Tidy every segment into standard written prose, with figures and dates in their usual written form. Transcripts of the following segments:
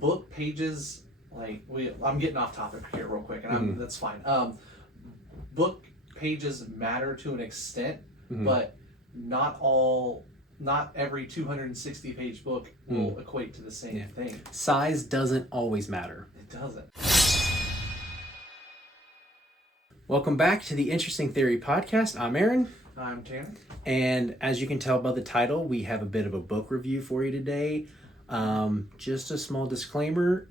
book pages, I'm getting off topic here real quick, and that's fine. Book pages matter to an extent, but not every 260 page book will equate to the same thing. Size doesn't always matter. It doesn't. Welcome back to the Interesting Theory Podcast. I'm Aaron. I'm Tanner. And as you can tell by the title, we have a bit of a book review for you today. Just a small disclaimer.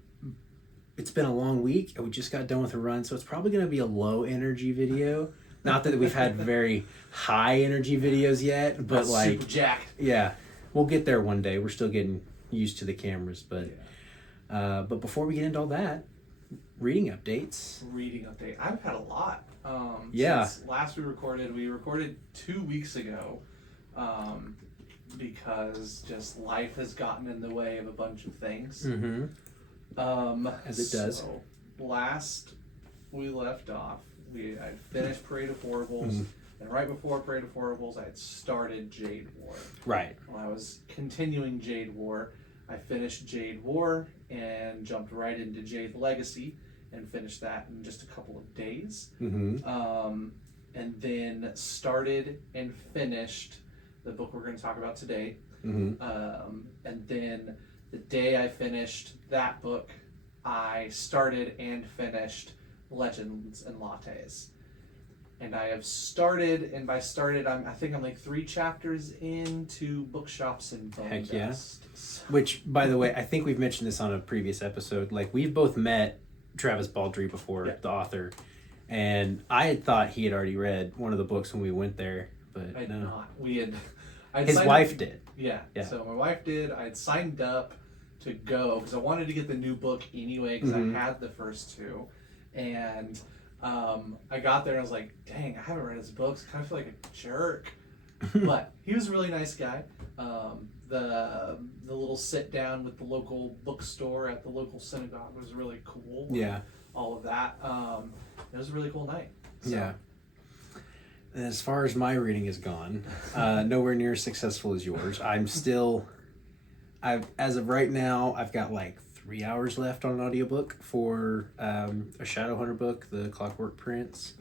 It's been a long week and we just got done with a run, so it's probably going to be a low energy video. Not that we've had very high energy videos yet, but super jacked. Yeah, we'll get there one day. We're still getting used to the cameras, but before we get into all that, reading updates. I've had a lot. Since last we recorded 2 weeks ago, because just life has gotten in the way of a bunch of things. As it does. So last we left off, I finished Parade of Horribles, and right before Parade of Horribles, I had started Jade War. Right. When I was continuing Jade War, I finished Jade War and jumped right into Jade Legacy and finished that in just a couple of days. And then started and finished the book we're going to talk about today. And then the day I finished that book, I started and finished Legends and Lattes. And I have started, and by started, I think I'm like 3 chapters into Bookshops and Bone Heck Dust. Yeah. Which, by the way, I think we've mentioned this on a previous episode. Like, we've both met Travis Baldry before, the author, and I had thought he had already read one of the books when we went there, but I did no. not. His wife did. Yeah. So my wife did. I had signed up to go because I wanted to get the new book anyway because I had the first 2, and I got there and I was like, dang, I haven't read his books. I kind of feel like a jerk. But he was a really nice guy. The little sit down with the local bookstore at the local synagogue was really cool. Yeah. All of that. It was a really cool night. So. Yeah. And as far as my reading has gone, nowhere near as successful as yours. As of right now, I've got like 3 hours left on an audiobook for a Shadowhunter book, The Clockwork Prince.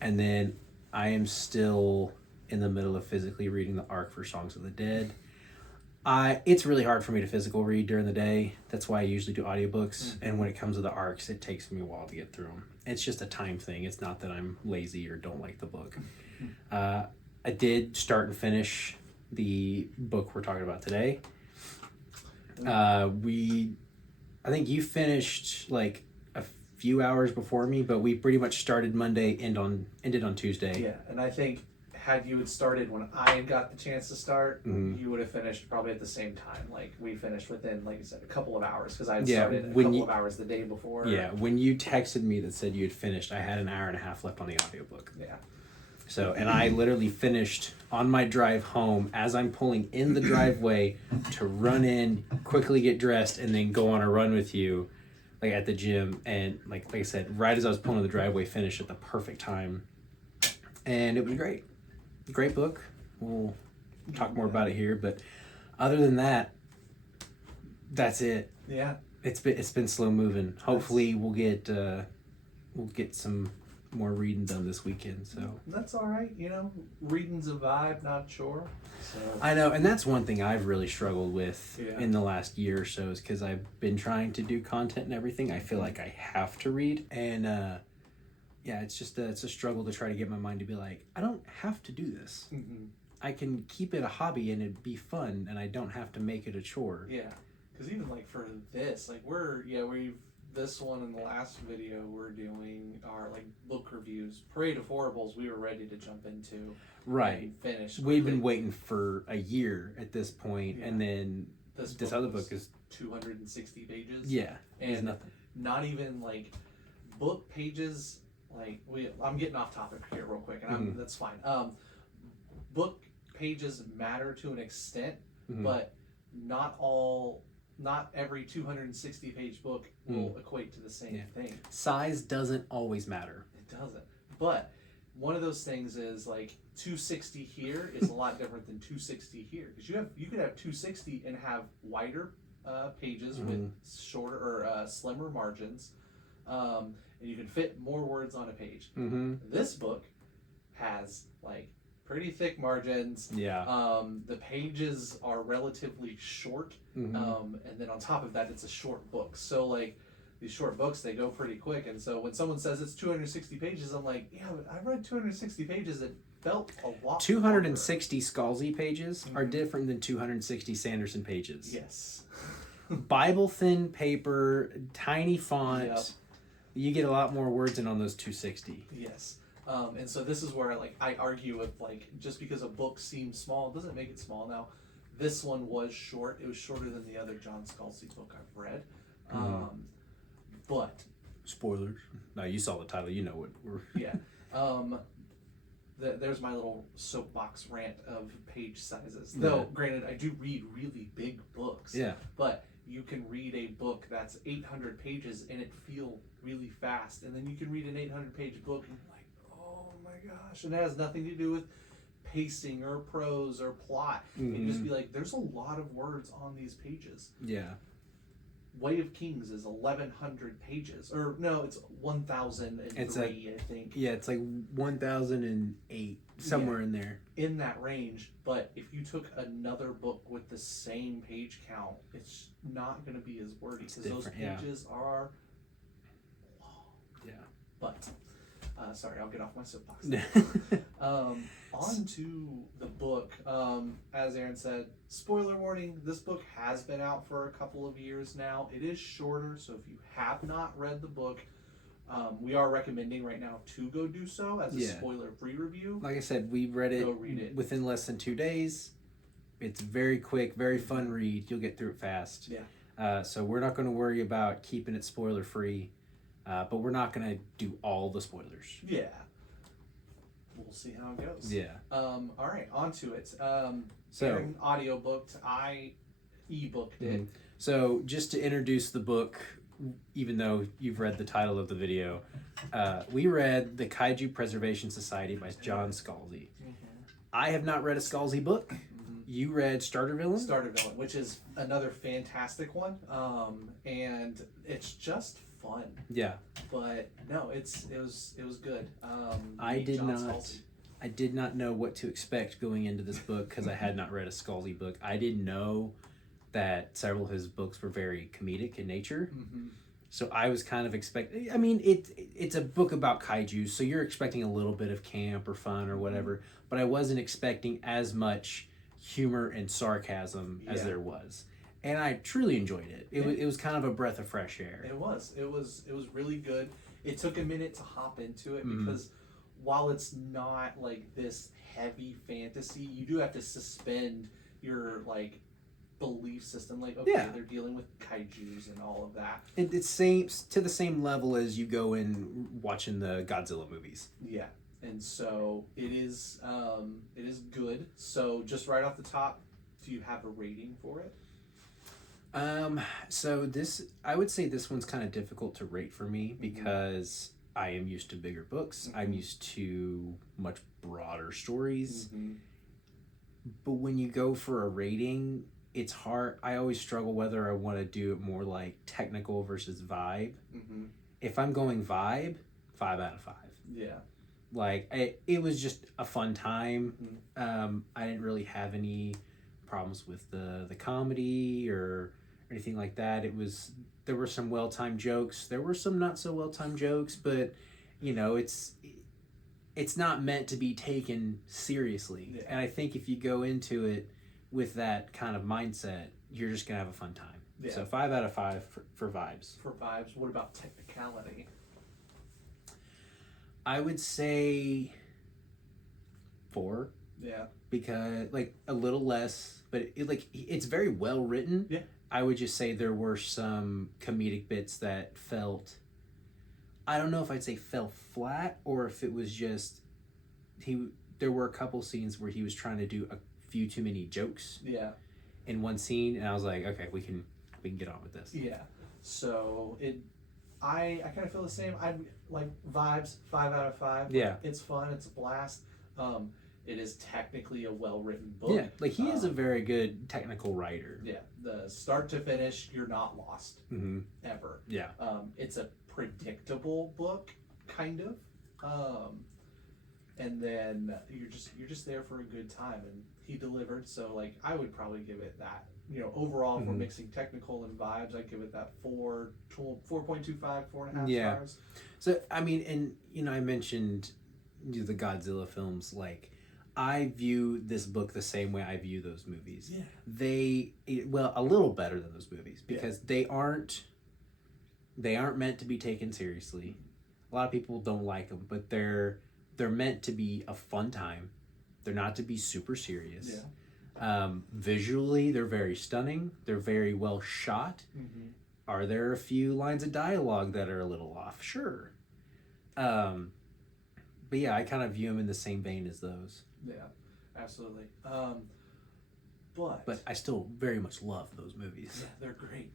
And then I am still in the middle of physically reading the arc for Songs of the Dead. It's really hard for me to physical read during the day. That's why I usually do audiobooks. And when it comes to the arcs, it takes me a while to get through them. It's just a time thing. It's not that I'm lazy or don't like the book. I did start and finish the book we're talking about today. I think you finished like a few hours before me, but we pretty much started Monday, ended on Tuesday. Yeah, and I think had you had started when I had got the chance to start, you would have finished probably at the same time. Like we finished within, like you said, a couple of hours because I had started a couple of hours the day before. Yeah, when you texted me that said you had finished, I had an hour and a half left on the audiobook. Yeah. So, and I literally finished on my drive home as I'm pulling in the driveway to run in, quickly get dressed, and then go on a run with you, like at the gym. And like I said, right as I was pulling in the driveway, finished at the perfect time. And it was great. Great book. We'll talk more about it here, but other than that, that's it. Yeah. It's been slow moving. Hopefully we'll get some more reading done this weekend, so that's all right. Reading's a vibe, not sure. So I know, and that's one thing I've really struggled with in the last year or so is because I've been trying to do content and everything. I feel like I have to read, and it's a struggle to try to get my mind to be like, I don't have to do this. I can keep it a hobby and it'd be fun, and I don't have to make it a chore. Yeah, because even like for this, like this one in the last video we're doing our like book reviews. Parade of Horribles we were ready to jump into. Right. And finish. We've been waiting for a year at this point, and then this other book is 260 pages. Yeah. And nothing. Not even like book pages. Like I'm getting off topic here real quick, and that's fine. Book pages matter to an extent, but not every 260 page book will equate to the same thing. Size doesn't always matter. It doesn't. But one of those things is like 260 here is a lot different than 260 here, because you could have 260 and have wider pages with shorter or slimmer margins, and you can fit more words on a page. This book has like pretty thick margins. Yeah. The pages are relatively short, and then on top of that, it's a short book. So like these short books, they go pretty quick. And so when someone says it's 260 pages, I'm like, yeah, but I read 260 pages. It felt a lot. 260 Scalzi pages are different than 260 Sanderson pages. Yes. Bible thin paper, tiny font. Yep. You get a lot more words in on those 260. Yes. And so this is where like I argue with like just because a book seems small doesn't make it small. Now, this one was short. It was shorter than the other John Scalzi book I've read. But spoilers. No, you saw the title. You know what we're. Yeah. There's my little soapbox rant of page sizes. Yeah. Though, granted, I do read really big books. Yeah. But you can read a book that's 800 pages and it feel really fast, and then you can read an 800-page book and you're like, oh my gosh, and it has nothing to do with pacing or prose or plot. And just be like, there's a lot of words on these pages. Yeah. Way of Kings is 1,100 pages, or no, it's 1,003, I think. Yeah, it's like 1,008, somewhere in there. In that range, but if you took another book with the same page count, it's not going to be as wordy because those pages are long. Yeah. But, sorry, I'll get off my soapbox. On to the book. As Aaron said, spoiler warning, this book has been out for a couple of years now. It is shorter, so if you have not read the book, we are recommending right now to go do so as a spoiler-free review. Like I said, we read it, within less than 2 days. It's very quick, very fun read. You'll get through it fast. Yeah. So we're not going to worry about keeping it spoiler-free, but we're not going to do all the spoilers. Yeah. We'll see how it goes. Yeah. All right, on to it. So Aaron audiobooked, I e-booked it. So just to introduce the book, even though you've read the title of the video, we read The Kaiju Preservation Society by John Scalzi. I have not read a Scalzi book. You read Starter Villain? Starter Villain, which is another fantastic one. And it's just fun. Yeah. But no, it was good. I did not know what to expect going into this book because I had not read a Scalzi book. I didn't know that several of his books were very comedic in nature. So I was kind of expecting, I mean, it's a book about kaiju, so you're expecting a little bit of camp or fun or whatever, but I wasn't expecting as much humor and sarcasm as there was. And I truly enjoyed it. It was kind of a breath of fresh air. It was really good. It took a minute to hop into it because while it's not like this heavy fantasy, you do have to suspend your like belief system. Like, okay, they're dealing with kaijus and all of that. It's to the same level as you go in watching the Godzilla movies. Yeah. And so it is good. So just right off the top, do you have a rating for it? So I would say this one's kind of difficult to rate for me because I am used to bigger books. I'm used to much broader stories. But when you go for a rating, it's hard. I always struggle whether I want to do it more like technical versus vibe. If I'm going vibe, 5 out of 5. Yeah. Like it was just a fun time. I didn't really have any problems with the comedy or anything like that. There were some well-timed jokes. There were some not so well-timed jokes, but you know, it's not meant to be taken seriously. And I think if you go into it with that kind of mindset, you're just gonna have a fun time. So 5 out of 5 for vibes. For vibes. What about technicality? I would say 4. Yeah. Because like a little less, but it's very well written. Yeah. I would just say there were some comedic bits that felt, I don't know if I'd say fell flat or if it was just there were a couple scenes where he was trying to do a few too many jokes. Yeah. In one scene, and I was like, okay, we can get on with this. Yeah. So I kind of feel the same. I'd like vibes, 5 out of 5. Yeah. It's fun. It's a blast. it is technically a well-written book. Yeah, like he is a very good technical writer. Yeah, the start to finish, you're not lost ever. Yeah. It's a predictable book, kind of, and then you're just there for a good time, and he delivered. So like, I would probably give it that. You know, overall, if we're mixing technical and vibes, I'd give it that 4.25, 4.5 stars. So I mean, and you know, I mentioned the Godzilla films. Like, I view this book the same way I view those movies. Yeah. Well, a little better than those movies because they aren't meant to be taken seriously. A lot of people don't like them, but they're meant to be a fun time. They're not to be super serious. Yeah. Visually, they're very stunning. They're very well shot. Are there a few lines of dialogue that are a little off? Sure. But yeah, I kind of view them in the same vein as those. Yeah, absolutely. But I still very much love those movies. Yeah, they're great.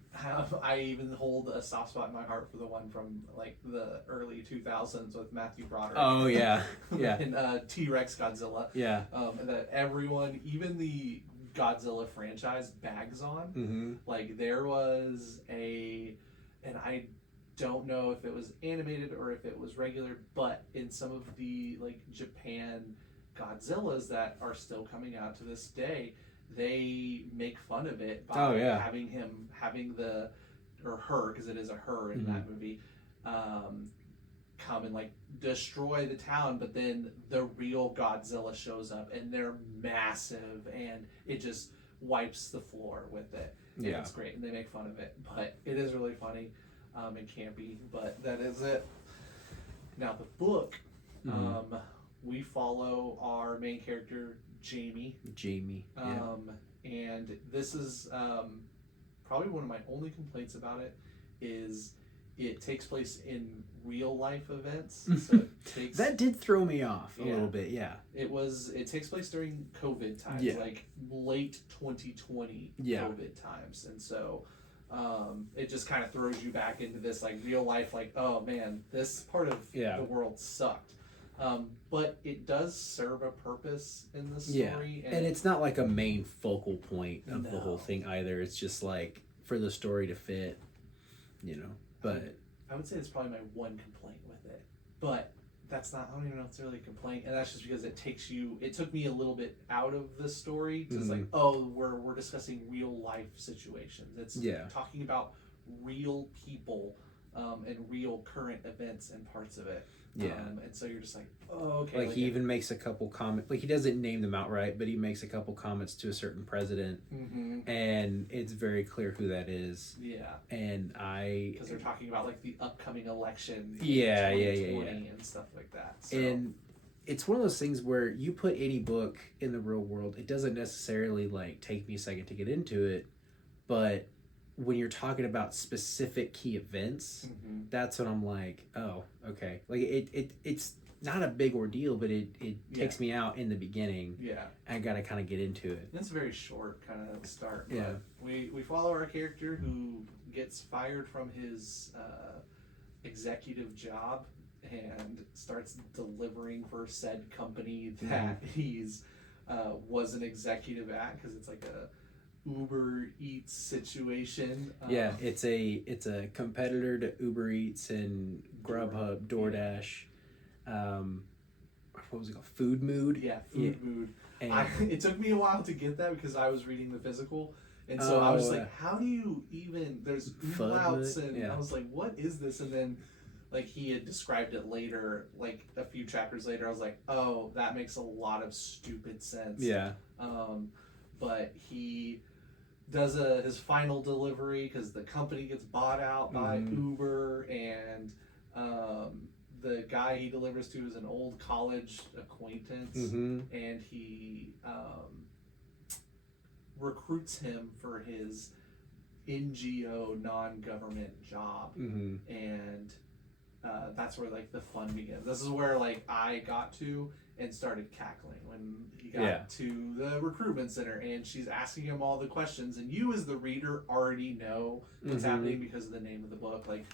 I even hold a soft spot in my heart for the one from like the early 2000s with Matthew Broderick. Oh yeah, yeah. And T-Rex Godzilla. Yeah. That everyone, even the Godzilla franchise, bags on. Like there was and I don't know if it was animated or if it was regular, but in some of the like Japan Godzillas that are still coming out to this day, they make fun of it by having the or her, because it is a her in that movie, come and like destroy the town, but then the real Godzilla shows up and they're massive and it just wipes the floor with it. And it's great, and they make fun of it, but it is really funny and campy. But that is it. Now the book, we follow our main character Jamie. And this is probably one of my only complaints about it is it takes place in real life events. So it takes that did throw me off a little bit. Yeah, it takes place during COVID times, like late 2020 COVID times, and so it just kind of throws you back into this like real life, like, oh man, this part of the world sucked. But it does serve a purpose in the story. Yeah. And it's not like a main focal point of the whole thing either. It's just like for the story to fit, you know. But I would say it's probably my one complaint with it. But that's not, I don't even know if it's really a complaint. And that's just because it took me a little bit out of the story. It's like, oh, we're discussing real life situations. It's talking about real people and real current events and parts of it. And so you're just like, oh, okay. Like he even makes a couple comments. Like he doesn't name them outright, but he makes a couple comments to a certain president, and it's very clear who that is. Yeah. And because they're talking about like the upcoming election. Yeah, and stuff like that. So. And it's one of those things where you put any book in the real world, it doesn't necessarily like take me a second to get into it, but when you're talking about specific key events, that's when I'm like, oh, okay. Like it's not a big ordeal, but it takes me out in the beginning. Yeah. I gotta kind of get into it. It's a very short kind of start. Yeah. We follow our character who gets fired from his executive job and starts delivering for said company that he's was an executive at, because it's like a Uber Eats situation. It's a competitor to Uber Eats and Grubhub, DoorDash. What was it called? Food Mood. Yeah, Food Mood. It took me a while to get that because I was reading the physical, and so I was like, how do you even? There's umlauts, and I was like, what is this? And then, like, he had described it later, like a few chapters later. I was like, oh, that makes a lot of stupid sense. Yeah. But he does his final delivery because the company gets bought out by Uber, and the guy he delivers to is an old college acquaintance, and he recruits him for his NGO non-government job, and that's where like the fun begins. This is where like I got to and started cackling when he got to the recruitment center, and she's asking him all the questions, and you as the reader already know what's happening because of the name of the book. Like,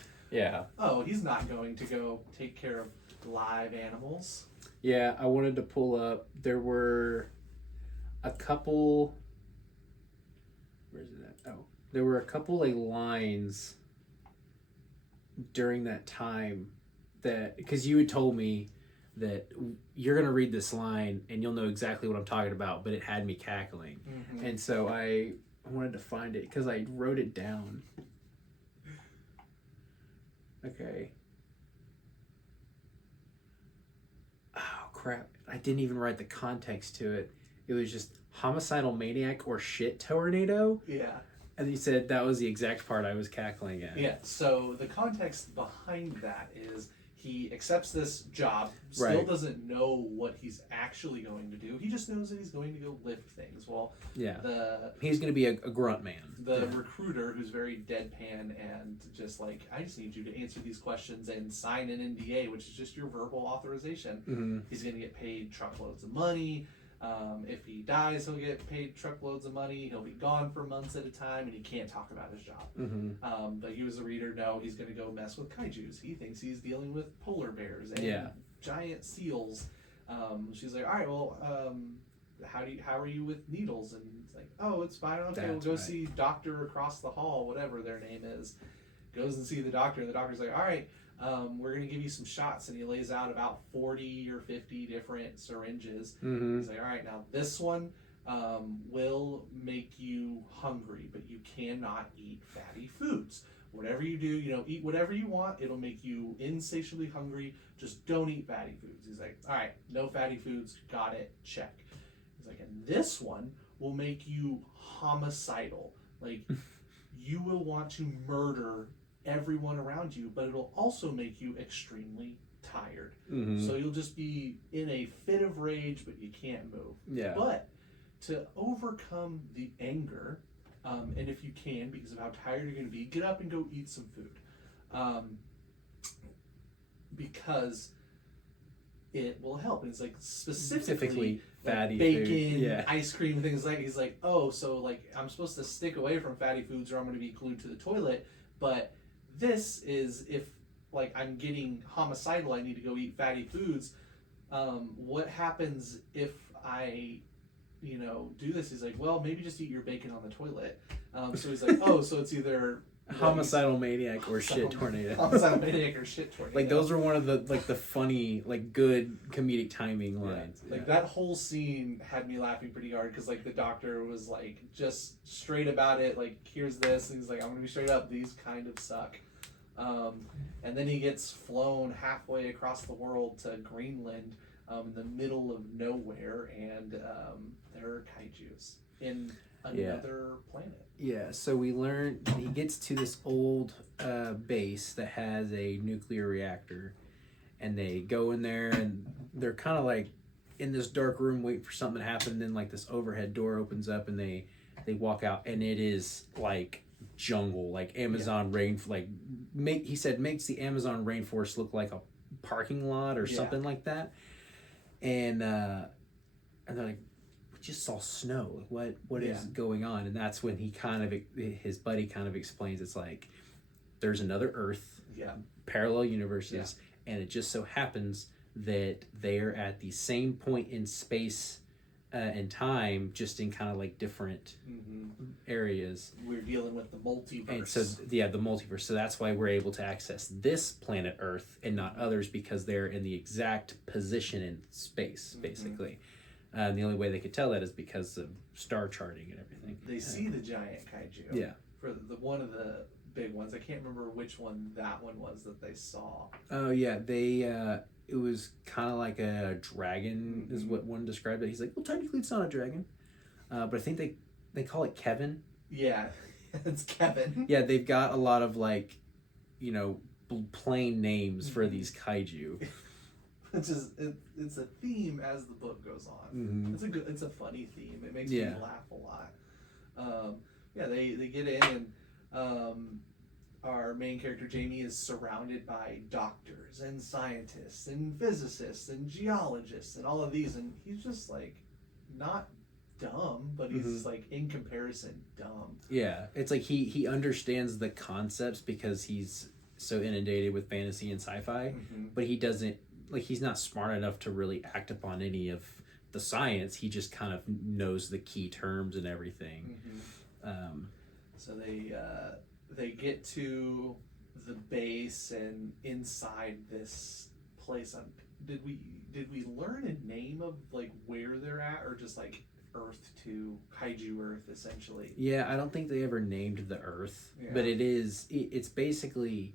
oh, he's not going to go take care of live animals. Yeah, I wanted to pull up. There were a couple. Where's it at? Oh, there were a couple like lines during that time that, because you had told me that you're gonna read this line and you'll know exactly what I'm talking about, but it had me cackling, and so I wanted to find it because I wrote it down. Okay. Oh crap! I didn't even write the context to it. It was just homicidal maniac or shit tornado. Yeah. And he said that was the exact part I was cackling at. Yeah. So the context behind that is he accepts this job, still Right. doesn't know what he's actually going to do. He just knows that he's going to go lift things. Well, Yeah. the He's going to be a grunt man. the recruiter, who's very deadpan and just like, I just need you to answer these questions and sign an NDA, which is just your verbal authorization. Mm-hmm. He's going to get paid truckloads of money. If he dies, he'll get paid truckloads of money. He'll be gone for months at a time, and he can't talk about his job. Mm-hmm. But you as a reader know he's going to go mess with kaijus. He thinks he's dealing with polar bears and giant seals. She's like, all right, well, how are you with needles? And it's like, oh, it's fine. Okay, we'll go see doctor across the hall, whatever their name is. Goes and see the doctor, and the doctor's like, all right, we're going to give you some shots. And he lays out about 40 or 50 different syringes. Mm-hmm. He's like, all right, now this one will make you hungry, but you cannot eat fatty foods. Whatever you do, eat whatever you want. It'll make you insatiably hungry. Just don't eat fatty foods. He's like, all right, no fatty foods. Got it. Check. He's like, and this one will make you homicidal. Like, you will want to murder everyone around you, but it'll also make you extremely tired. Mm-hmm. So you'll just be in a fit of rage, but you can't move. Yeah. But to overcome the anger, and if you can, because of how tired you're going to be, get up and go eat some food. Because it will help. And it's like specifically fatty bacon, food. ice cream, things like. He's like, oh, so like I'm supposed to stick away from fatty foods or I'm going to be glued to the toilet. But this is, if like I'm getting homicidal, I need to go eat fatty foods. What happens if I do this? He's like, well, maybe just eat your bacon on the toilet. So he's like, oh, so it's either homicidal maniac or shit tornado. Homicidal maniac or shit tornado. Like those are one of the funny, good comedic timing lines. Yeah. Like that whole scene had me laughing pretty hard because like the doctor was like just straight about it. Like, here's this, and he's like, I'm gonna be straight up. These kind of suck. And then he gets flown halfway across the world to Greenland, in the middle of nowhere, and there are kaijus in another planet. Yeah, so we learned he gets to this old base that has a nuclear reactor, and they go in there, and they're kind of like in this dark room waiting for something to happen. And then like this overhead door opens up, and they walk out, and it is like jungle, like Amazon rain, he said makes the Amazon rainforest look like a parking lot or something like that. And they're like, we just saw snow. What is going on? And that's when his buddy kind of explains, it's like there's another Earth, parallel universes, and it just so happens that they're at the same point in space and time, just in kind of like different areas. We're dealing with the multiverse. And so, the multiverse. So that's why we're able to access this planet Earth and not others, because they're in the exact position in space, basically. The only way they could tell that is because of star charting and everything. They see the giant kaiju. Yeah. For the one of the big ones. I can't remember which one that one was that they saw. Oh, yeah. They... it was kind of like a dragon, is what one described it. He's like, well, technically it's not a dragon. But I think they call it Kevin. Yeah, it's Kevin. Yeah, they've got a lot of plain names for these kaiju. It's a theme as the book goes on. It's a funny theme. It makes me laugh a lot. They get in, and our main character Jamie is surrounded by doctors and scientists and physicists and geologists and all of these, and he's just like not dumb, but he's just like in comparison dumb. Yeah, it's like he understands the concepts because he's so inundated with fantasy and sci-fi, but he doesn't like he's not smart enough to really act upon any of the science. He just kind of knows the key terms and everything. So they get to the base, and inside this place, did we learn a name of like where they're at, or just like Earth to Kaiju Earth essentially? Yeah, I don't think they ever named the Earth, but it's basically,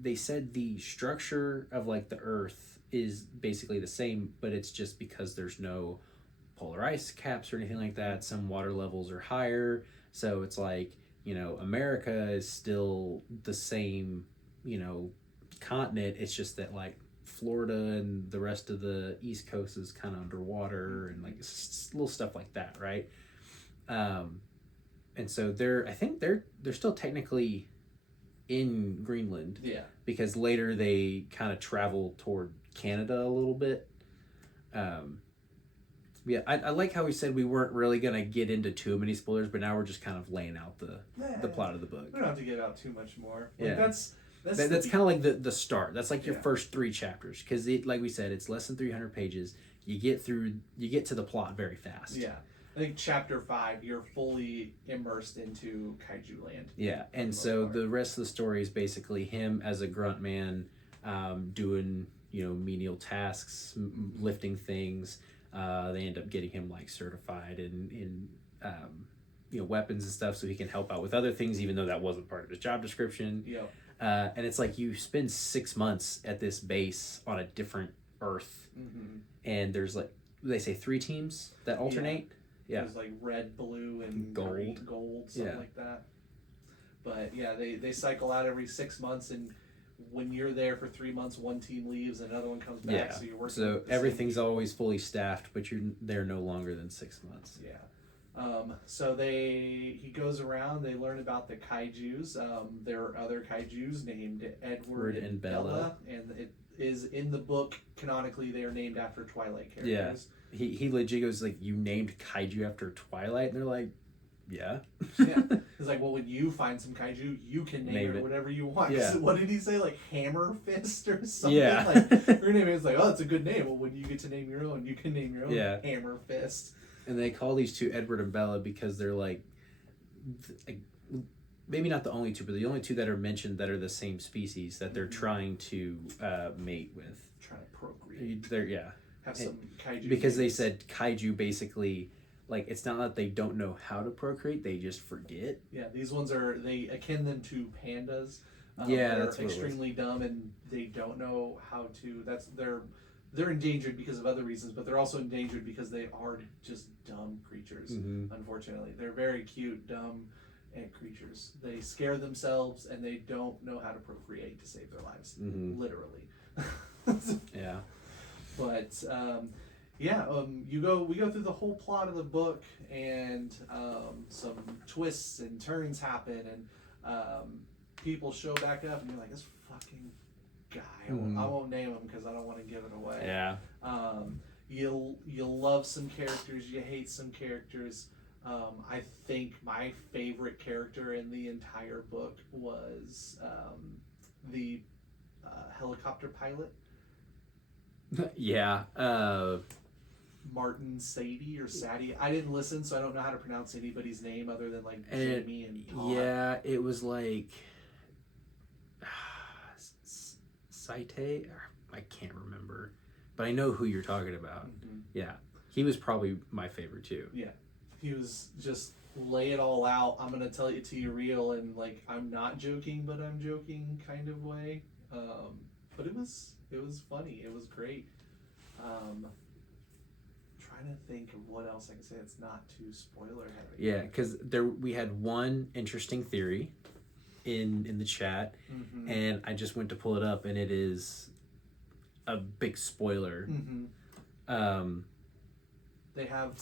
they said the structure of like the Earth is basically the same, but it's just because there's no polar ice caps or anything like that. Some water levels are higher, so it's like, you know, America is still the same, you know, continent. It's just that like Florida and the rest of the East Coast is kind of underwater, and like little stuff like that, right? And so I think they're still technically in Greenland. Yeah. Because later they kind of travel toward Canada a little bit. Yeah, I like how we said we weren't really gonna get into too many spoilers, but now we're just kind of laying out the plot of the book. We don't have to give out too much more. Like, yeah, that's kind of like the start. That's like your first 3 chapters, because like we said, it's less than 300 pages. You get to the plot very fast. Yeah, I think chapter 5, you're fully immersed into Kaiju land. Yeah, and so the rest of the story is basically him as a grunt man, doing, you know, menial tasks, lifting things. They end up getting him like certified in you know, weapons and stuff, so he can help out with other things, even though that wasn't part of his job description. Yep. And it's like you spend 6 months at this base on a different Earth, and there's like, they say 3 teams that alternate. Yeah. There's like red, blue, and gold, something like that. But yeah, they cycle out every 6 months, and when you're there for 3 months, one team leaves, another one comes back. Yeah. So you're working. So everything's always fully staffed, but you're there no longer than 6 months. Yeah. So he goes around. They learn about the Kaijus. There are other Kaijus named Edward and Bella, and it is in the book canonically. They are named after Twilight characters. Yeah. He legit goes like, "You named Kaiju after Twilight," and they're like, "Yeah." Yeah. It's like, well, when you find some Kaiju, you can name it whatever you want. Yeah. So what did he say? Like Hammer Fist or something? Yeah. Like your name is like, oh, it's a good name. Well, when you get to name your own, you can name your own Hammer Fist. And they call these 2 Edward and Bella because they're like, maybe not the only 2, but the only 2 that are mentioned that are the same species that they're trying to mate with. Trying to procreate. Have some Kaiju. Because they said Kaiju basically, like, it's not that they don't know how to procreate, they just forget. Yeah, these ones they akin them to pandas. That's extremely dumb, and they don't know how to. They're endangered because of other reasons, but they're also endangered because they are just dumb creatures. Unfortunately, they're very cute, dumb ant creatures. They scare themselves, and they don't know how to procreate to save their lives, literally. Yeah. But we go through the whole plot of the book, and some twists and turns happen, and people show back up, and you're like, this fucking guy. I won't name him because I don't want to give it away. Yeah. You'll love some characters, you hate some characters. I think my favorite character in the entire book was the helicopter pilot. Yeah. Martin Sadie or Sadie. I didn't listen, so I don't know how to pronounce anybody's name other than like Jamie and Todd. Yeah, it was like Saite. I can't remember, but I know who you're talking about. Yeah, he was probably my favorite too. Yeah, he was just lay it all out. I'm gonna tell it to you real, and like I'm not joking, but I'm joking kind of way. But it was funny. It was great. Trying to think of what else I can say. It's not too spoiler heavy. Yeah, because we had one interesting theory in the chat, and I just went to pull it up, and it is a big spoiler. They have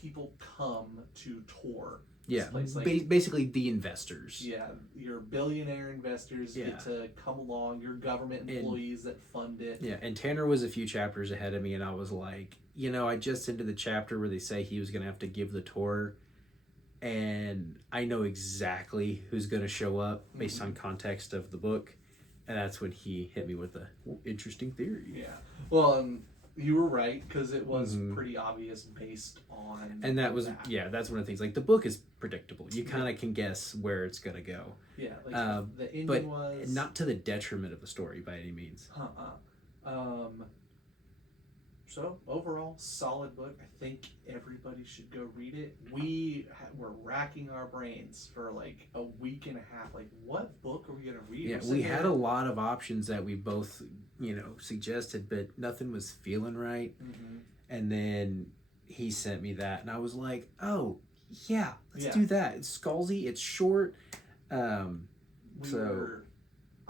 people come to tour. Yeah, place, basically the investors. Yeah, your billionaire investors get to come along, your government employees that fund it. Yeah, and Tanner was a few chapters ahead of me, and I was like, I just ended the chapter where they say he was going to have to give the tour, and I know exactly who's going to show up based on context of the book, And that's when he hit me with a interesting theory. Yeah. Well, you were right, because it was pretty obvious based on. And that was that's one of the things. Like, the book is predictable. You kind of can guess where it's gonna go. Yeah. Like the ending but was not to the detriment of the story by any means. So overall, solid book. I think everybody should go read it. We were racking our brains for like a week and a half. Like, what book are we gonna read? Yeah, we had a lot of options that we both, suggested, but nothing was feeling right. And then he sent me that, and I was like, "Oh, yeah, let's do that." It's Scalzi. It's short.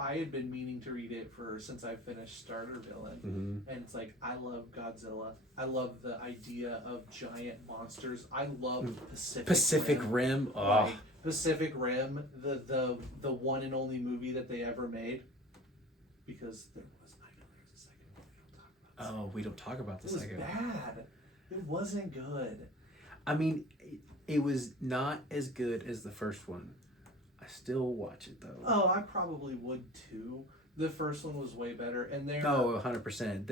I had been meaning to read it since I finished Starter Villain, and it's like, I love Godzilla. I love the idea of giant monsters. I love Pacific Rim. Oh. Like, Pacific Rim, the one and only movie that they ever made, because there was, I know there's a second one. We don't talk about the second one. It was bad. It wasn't good. I mean, it was not as good as the first one. Still watch it though. Oh, I probably would too. The first one was way better, and 100%.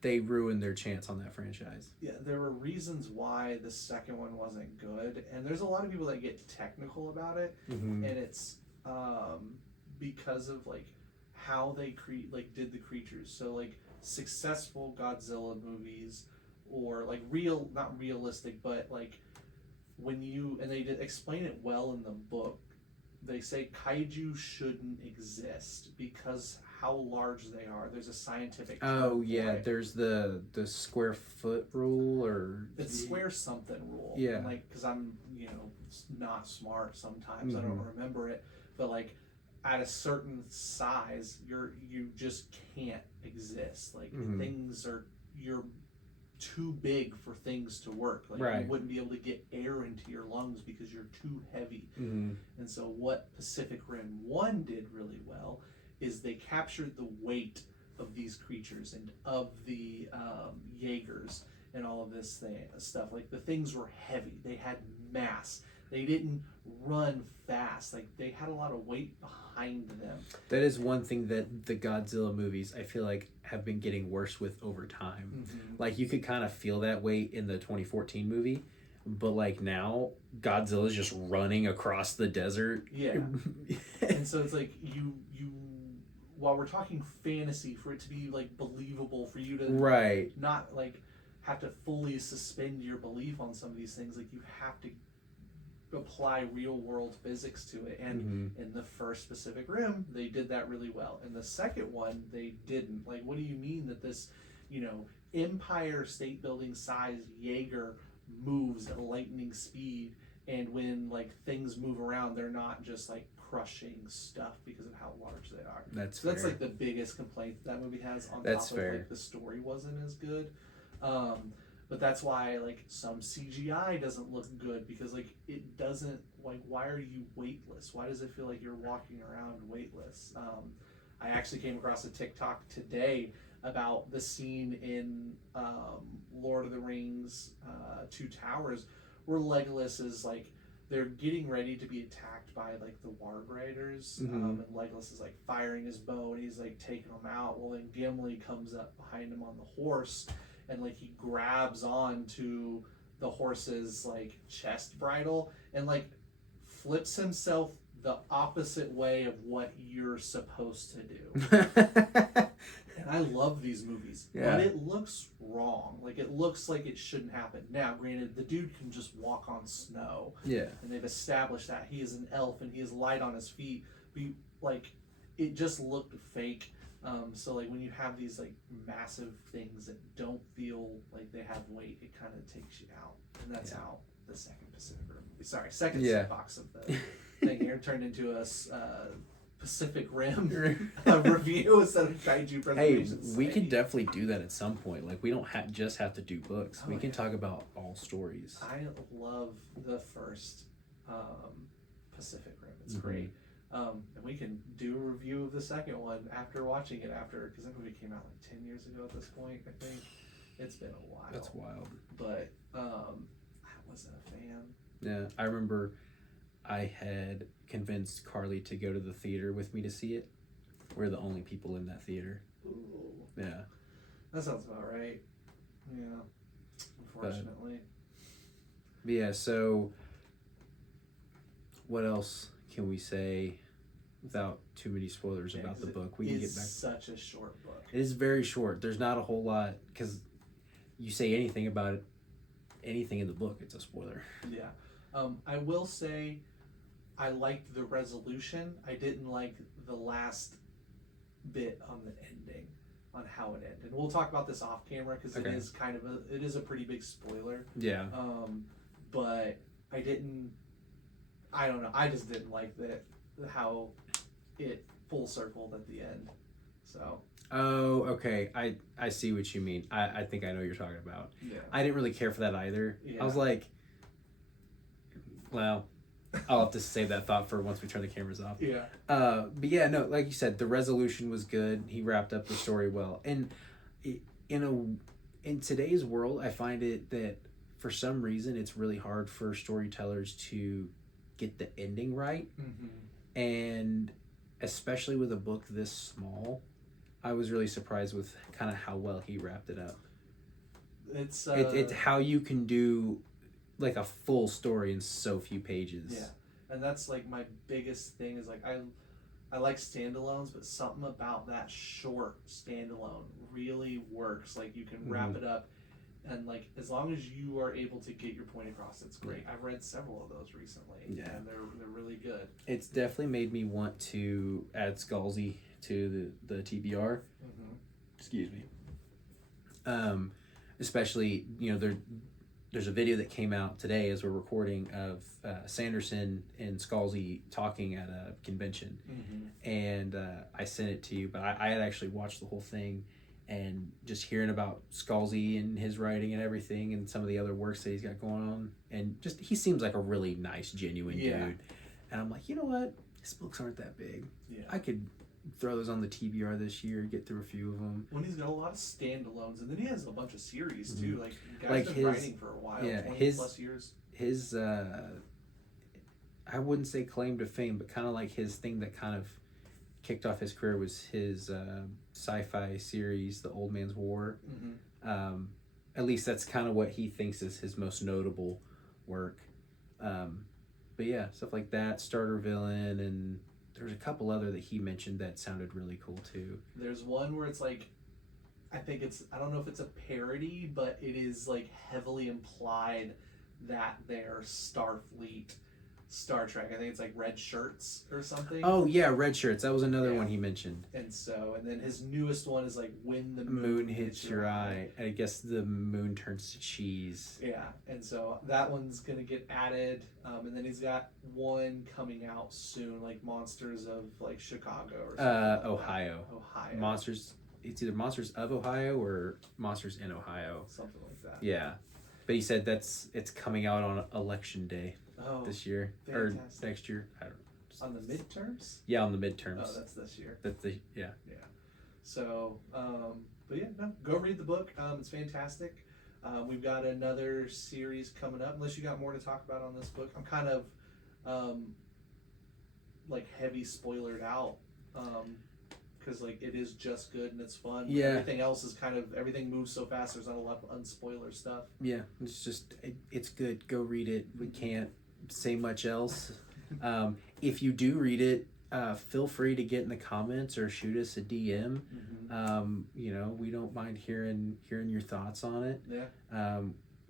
They ruined their chance on that franchise. Yeah, there were reasons why the second one wasn't good, and there's a lot of people that get technical about it, and it's because of like how they did the creatures. So like successful Godzilla movies, or like not realistic, but like they did explain it well in the book. They say kaiju shouldn't exist because how large they are. There's a scientific term for it. There's the square foot rule, or it's square something rule. Yeah, like, because I'm not smart sometimes. I don't remember it, but like at a certain size, you just can't exist. Like you're too big for things to work. Like, you wouldn't be able to get air into your lungs because you're too heavy. And so what Pacific Rim 1 did really well is they captured the weight of these creatures and of the Jaegers and all of this stuff. Like, the things were heavy. They had mass. They didn't run fast. Like, they had a lot of weight behind them. That is one thing that the Godzilla movies, I feel like, have been getting worse with over time. Like, you could kind of feel that weight in the 2014 movie, but like now, Godzilla's just running across the desert. Yeah. And so it's like you while we're talking fantasy, for it to be like believable, for you to not like have to fully suspend your belief on some of these things, like you have to apply real world physics to it. And in the first Pacific Rim, they did that really well. In the second one, they didn't. Like, what do you mean that this Empire State Building sized Jaeger moves at lightning speed, and when like things move around, they're not just like crushing stuff because of how large they are. That's like the biggest complaint that movie has, on top of like the story wasn't as good. But that's why like some CGI doesn't look good, because like it doesn't, like, why are you weightless? Why does it feel like you're walking around weightless? I actually came across a TikTok today about the scene in Lord of the Rings, Two Towers, where Legolas is like, they're getting ready to be attacked by like the Warg Riders, and Legolas is like firing his bow and he's like taking them out. Well, then Gimli comes up behind him on the horse, and like he grabs on to the horse's like chest bridle and like flips himself the opposite way of what you're supposed to do. And I love these movies, but it looks wrong. Like, it looks like it shouldn't happen. Now, granted, the dude can just walk on snow. Yeah. And they've established that he is an elf and he is light on his feet. But like, it just looked fake. So like when you have these like massive things that don't feel like they have weight, it kind of takes you out. And that's how the second Pacific Rim movie, second box of the thing here turned into a Pacific Rim review instead of Kaiju Preservation Society. We can definitely do that at some point. Like, we don't just have to do books. We can talk about all stories. I love the first Pacific Rim. It's great. And we can do a review of the second one after watching it, because that movie came out like 10 years ago at this point, I think. It's been a while. That's wild. But I wasn't a fan. Yeah, I remember I had convinced Carly to go to the theater with me to see it. We're the only people in that theater. Ooh. Yeah. That sounds about right. Yeah. Unfortunately. But yeah, so what else can we say without too many spoilers about the book? We can get back. It's such a short book. It is very short. There's not a whole lot, because you say anything about it, anything in the book, it's a spoiler. Yeah. I will say I liked the resolution. I didn't like the last bit on the ending, on how it ended. We'll talk about this off camera because Okay. it is a pretty big spoiler. Yeah. But I don't know. I just didn't like how it full circled at the end. So. Oh, okay. I see what you mean. I think I know what you're talking about. Yeah. I didn't really care for that either. Yeah. I was like, well, I'll have to save that thought for once we turn the cameras off. Yeah. But yeah, no, like you said, the resolution was good. He wrapped up the story well. And in today's world, I find it that for some reason it's really hard for storytellers to get the ending right. Mm-hmm. And especially with a book this small, I was really surprised with kind of how well he wrapped it up. It's how you can do like a full story in so few pages. Yeah, and that's like my biggest thing is like I like standalones, but something about that short standalone really works. Like you can wrap it up, and like as long as you are able to get your point across, it's great. I've read several of those recently, and they're really good. It's definitely made me want to add Scalzi to the TBR. Mm-hmm. Excuse me. Especially, there's a video that came out today as we're recording of Sanderson and Scalzi talking at a convention. Mm-hmm. And I sent it to you, but I had actually watched the whole thing, and just hearing about Scalzi and his writing and everything and some of the other works that he's got going on, and just he seems like a really nice, genuine dude. And I'm like, you know what? His books aren't that big. Yeah. I could throw those on the TBR this year, get through a few of them. When he's got a lot of standalones, and then he has a bunch of series too. Like the like guy's been writing for a while, 20 plus years. His I wouldn't say claim to fame, but kind of like his thing that kind of kicked off his career was his sci-fi series, The Old Man's War. Mm-hmm. At least that's kind of what he thinks is his most notable work. But yeah, stuff like that, Starter Villain, and there's a couple other that he mentioned that sounded really cool too. There's one where it's like, I don't know if it's a parody, but it is like heavily implied that they're Starfleet, Star Trek. I think it's like Red Shirts or something. Oh yeah, Red Shirts. That was another one he mentioned. And then his newest one is like When the Moon Hits Your Eye. I guess the moon turns to cheese. Yeah, and so that one's gonna get added. And then he's got one coming out soon, like Monsters of like Chicago or something. Ohio. Ohio. Monsters. It's either Monsters of Ohio or Monsters in Ohio. Something like that. Yeah, but he said it's coming out on Election Day this year. Fantastic. Or next year. I don't know. On the midterms? Yeah, on the midterms. Oh, that's this year. Yeah. So, but yeah, no, go read the book. It's fantastic. We've got another series coming up. Unless you got more to talk about on this book, I'm kind of like heavy spoilered out because like it is just good and it's fun. Yeah. Everything else is everything moves so fast. There's not a lot of unspoiler stuff. Yeah, it's just it's good. Go read it. We can't say much else. If you do read it, feel free to get in the comments or shoot us a DM. Mm-hmm. We don't mind hearing your thoughts on it. Yeah.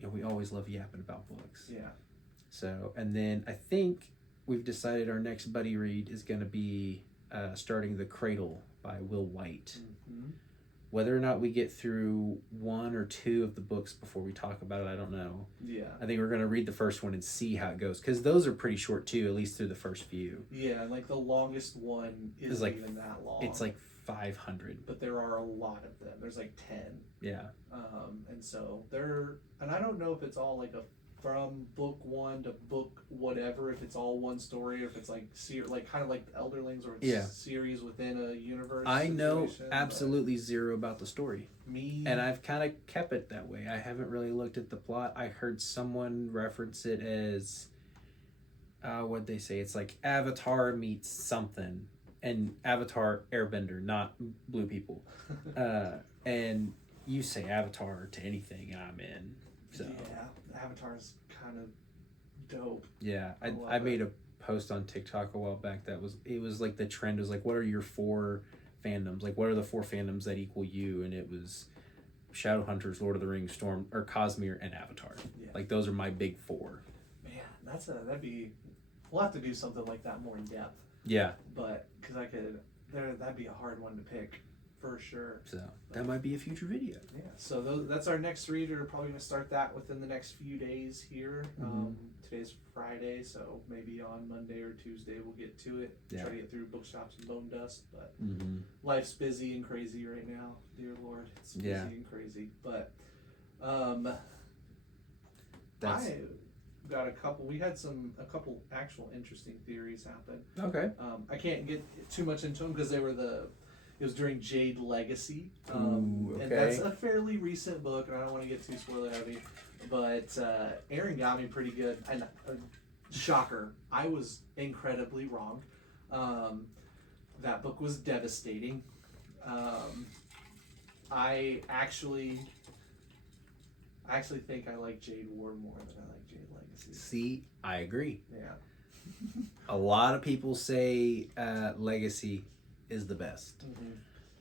We always love yapping about books. Yeah. So, and then I think we've decided our next buddy read is going to be starting The Cradle by Will White. Mm-hmm. Whether or not we get through one or two of the books before we talk about it, I don't know. Yeah. I think we're going to read the first one and see how it goes, because those are pretty short too, at least through the first few. Yeah, and like the longest one isn't like, even that long. It's like 500. But there are a lot of them. There's like 10. Yeah. And so and I don't know if it's all like from book one to book whatever, if it's all one story, or if it's like kind of like the Elderlings, or it's series within a universe. I know absolutely zero about the story. Me. And I've kind of kept it that way. I haven't really looked at the plot. I heard someone reference it as, what'd they say? It's like Avatar meets something. and Avatar Airbender, not blue people. And you say Avatar to anything, and I'm in. So yeah, Avatar's kind of dope. yeah, I made a post on TikTok a while back that was like the trend was like, what are your 4 fandoms? Like, what are the 4 fandoms that equal you? And it was Shadowhunters, Lord of the Rings, Storm, or Cosmere, and Avatar. Yeah. Like, those are my big 4. Man, we'll have to do something like that more in depth. Yeah. But because that'd be a hard one to pick for sure. So that might be a future video. Yeah. So that's our next read. We're probably gonna start that within the next few days here. Today's Friday, so maybe on Monday or Tuesday we'll get to it. Yeah. Try to get through Bookshops and Bone Dust, but life's busy and crazy right now. Dear Lord, it's busy and crazy. But I got a couple. We had a couple actual interesting theories happen. Okay. I can't get too much into them because it was during Okay. Jade Legacy. And that's a fairly recent book, and I don't want to get too spoiler heavy. But Aaron got me pretty good. And shocker, I was incredibly wrong. That book was devastating. I actually think I like Jade War more than I like Jade Legacy. See, I agree. Yeah. A lot of people say Legacy is the best.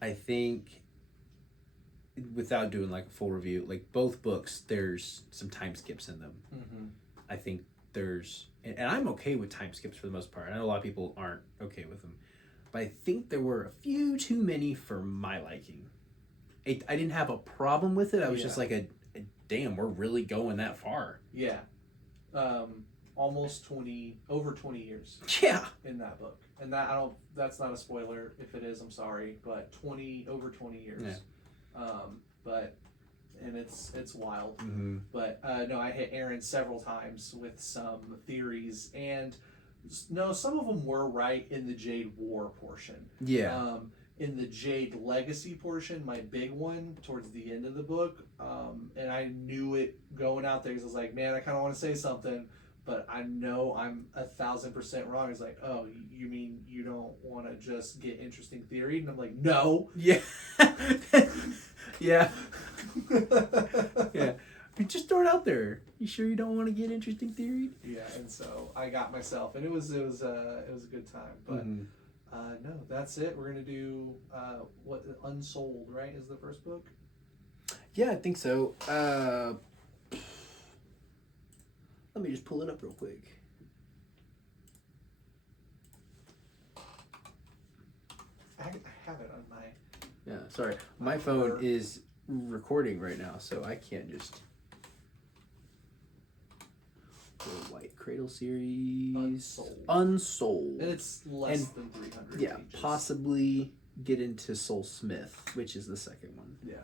I think, without doing like a full review, like both books, there's some time skips in them. I think and I'm okay with time skips for the most part. I know a lot of people aren't okay with them, but I think there were a few too many for my liking. I didn't have a problem with it. I was just like damn, we're really going that far. Yeah. Almost over 20 years. Yeah. In that book. And that's not a spoiler. If it is, I'm sorry, but over 20 years. Yeah. And it's wild. But no, I hit Aaron several times with some theories, and no, some of them were right in the Jade War portion. Yeah. In the Jade Legacy portion, my big one towards the end of the book, and I knew it going out there because I was like, man, I kind of want to say something, but I know I'm 1,000% wrong. It's like, oh, you mean you don't want to just get interesting theory? And I'm like, no. Yeah. Yeah. Yeah. Just throw it out there. You sure you don't want to get interesting theory? Yeah, and so I got myself, and it was a good time. But no, that's it. We're gonna do Unsold, right? Is the first book? Yeah, I think so. Let me just pull it up real quick. I have it on my. Yeah, sorry. My phone is recording right now, so I can't just. The White Cradle series. Unsold. And it's less than 300 yeah, pages. possibly get into Soul Smith, which is the second one. Yeah.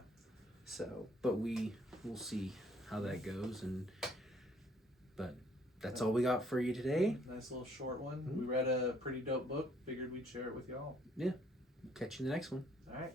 So, but we'll see how that goes, but that's all we got for you today. Nice little short one. We read a pretty dope book. Figured we'd share it with y'all. Yeah. Catch you in the next one. All right.